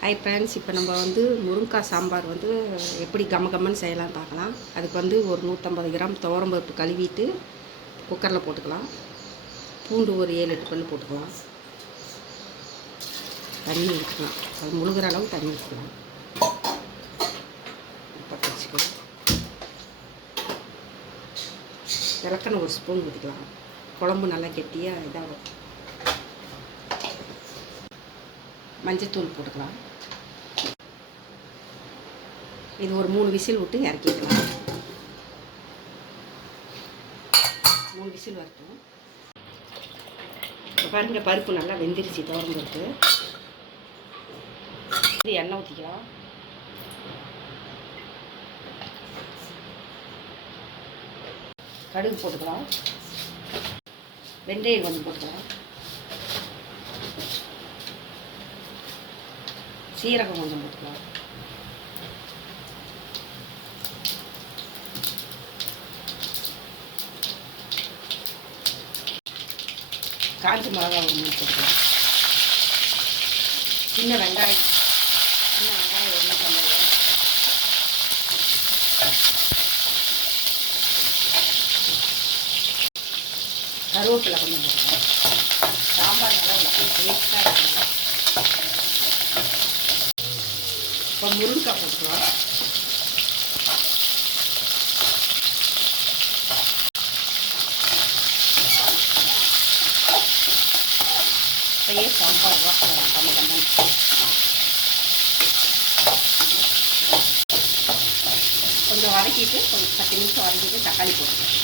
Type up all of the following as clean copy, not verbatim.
Hi friends, இப்போ நம்ம முருங்கைக்காய் சாம்பார் எப்படி கம்மன்னு செய்யலாம் பார்க்கலாம். அதுக்கு ஒரு 150 கிராம் துவரம்பருப்பு கழுவிட்டு குக்கரில் போட்டுக்கலாம். பூண்டு ஒரு 7-8 பல் போட்டுக்கலாம். தண்ணி ஊற்றிக்கலாம். அது முழுகிற அளவு தண்ணி ஊற்றிக்கலாம். பற்ற வச்சுக்கலாம். விளக்கெண்ணெய் ஒரு ஸ்பூன் ஊற்றிக்கலாம். குழம்பு நல்லா கெட்டியாக இதாகும். மஞ்சத்தூள் போட்டுக்கலாம். இது ஒரு 3 விசில் விட்டு இறக்கிக்கலாம். 3 விசில் வரட்டும். இப்போ பாருங்கள், பருப்பு நல்லா வெந்திருச்சு. துவரம்பருப்பு இது எண்ணெய் ஊற்றிக்கலாம். கடுகு போட்டுக்கலாம். வெந்தயம் கொஞ்சம் போட்டுக்கலாம். சீரகம் கொஞ்சம் போட்டுக்கலாம். காஞ்ச மிளகா ஒரு 3 போட்டுக்கலாம். சின்ன வெங்காயம் ஒன்று பண்ணுவோம். கருவேப்பிலை கொஞ்சம் போட்டுக்கலாம். சாம்பார் நல்லா டேஸ்ட்டாக இருக்கும். இப்போ முருங்கைக்காய் போட்டுக்கலாம். அப்படியே சாம்பார் வாசனை கம்ம கொஞ்சம் வதக்கிட்டு கொஞ்சம் 10 நிமிஷம் வதக்கிட்டு தக்காளி போட்டுக்கலாம்.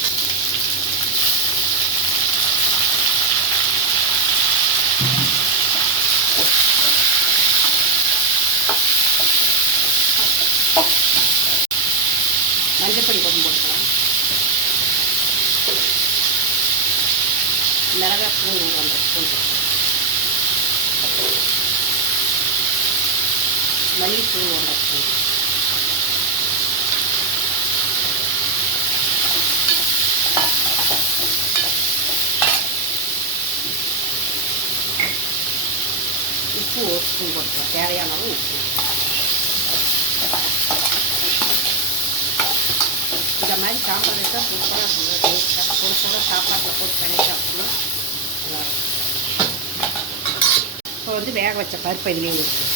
மஞ்சப்பொடி கொஞ்சம் போட்டுக்கலாம். மிளகாத்தூள் 1 ஸ்பூன் போட்டுக்கலாம். மல்லித்தூள் 1 ஸ்பூன். உப்பு 1 ஸ்பூன் போட்டுக்கலாம். தேவையான அளவு உப்பு. இந்த மாதிரி சாம்பார் வச்சால் சூப்பராக இருக்கும். டேஸ்ட்டாக சூப்பராக சாப்பாட்டில் போட்டு கிடைச்சா அப்படின்னா நல்லாயிருக்கும். இப்போ வேக வச்ச பருப்பு இதுலேயும் இருக்குது.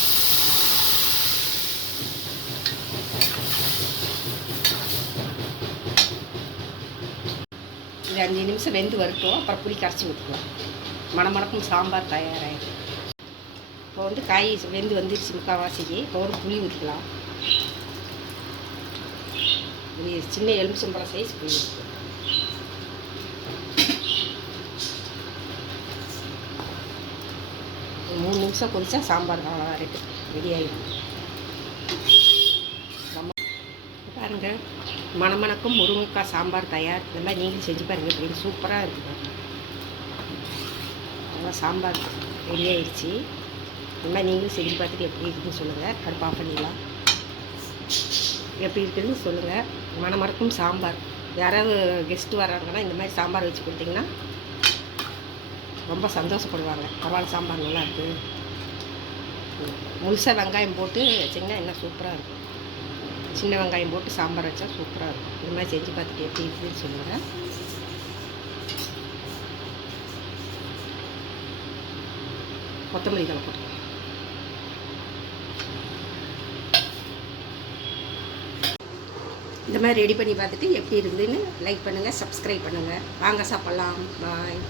இது 5 நிமிஷம் வெந்து வரட்டும். அப்புறம் புளி கரைச்சி ஊற்றிக்கலாம். மணமணக்கும் சாம்பார் தயாராகிடும். இப்போ காய் வெந்து வந்துடுச்சு முக்கால்வாசிக்கு. இப்போ புளி ஊற்றிக்கலாம். சின்ன எலுமிச்சம்பழம் சைஸ் புளி ஊற்றிக்கலாம். ஒரு 3 நிமிஷம் கொதிச்சா சாம்பார் ரெடி ஆகிடும். பாருங்கள், மணமணக்கும் முருங்கைக்காய் சாம்பார் தயார். இந்த மாதிரி நீங்களும் செஞ்சு பாருங்கள். அப்படின்னு சூப்பராக இருக்குது. நல்லா சாம்பார் ரெடி ஆகிடுச்சு. இந்த மாதிரி நீங்களும் செஞ்சு பார்த்துட்டு எப்படி இருக்குதுன்னு சொல்லுங்கள். அடுப்பு ஆஃப் பண்ணிடலாம். எப்படி இருக்குதுன்னு சொல்லுங்கள். மணமணக்கும் சாம்பார். யாராவது கெஸ்ட்டு வராங்கன்னா இந்த மாதிரி சாம்பார் வச்சு கொடுத்தீங்கன்னா ரொம்ப சந்தோஷப்படுவாங்க. பரவாயில்ல, சாம்பார் நல்லாயிருக்கு. முழுசாக வெங்காயம் போட்டு வச்சிங்கன்னா இன்னும் சூப்பராக இருக்கும். சின்ன வெங்காயம் போட்டு சாம்பார் வச்சா சூப்பராக இருக்கும். இது மாதிரி செஞ்சு பார்த்துட்டு எப்படி இருக்குதுன்னு சொல்லுங்கள். கொத்தமல்லி தழை போட்டு இந்த மாதிரி ரெடி பண்ணி பார்த்துட்டு எப்படி இருக்குதுன்னு லைக் பண்ணுங்கள், சப்ஸ்கிரைப் பண்ணுங்கள். வாங்க சாப்பிட்லாம். பாய்.